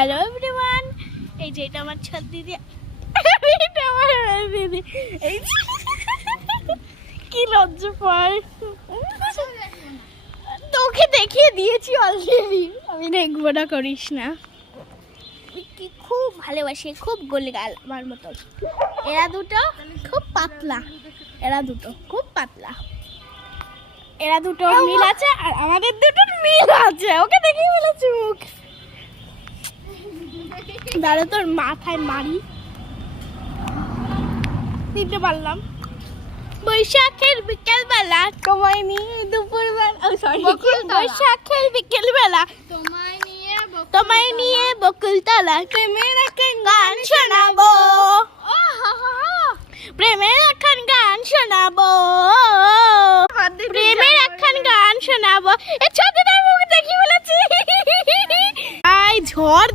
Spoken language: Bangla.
হ্যালো এভরিওয়ান, এই যে এটা আমার ছাদ দিদি, এটা আমার দিদি। এই কি লজ্জা পায়, তোকে দেখিয়ে দিয়েছি অলরেডি, আমি দেখবো না, করিস না। কি খুব ভালোবাসি, খুব গোলগাল আমার মতো। এরা দুটো খুব পাতলা, এরা দুটো খুব পাতলা, এরা দুটো মিল আছে আর আমাদের দুটো মিল আছে। ওকে দেখিয়ে বলেছি মুখ, দাঁড়া তোর মাথায় মারি। দিতে পারলাম। বৈশাখের বিকেল বেলা তোমায় নিয়ে দুপুর বেলা, বৈশাখের বিকেল বেলা তোমায় নিয়ে বকুলতলা প্রেমের এখন গান শোনাবো, প্রেমের এখন গান শোনাবো, প্রেমের এখন গান শোনাবো। এ ছোট মুখ দেখি বলেছি, আই ঝড়।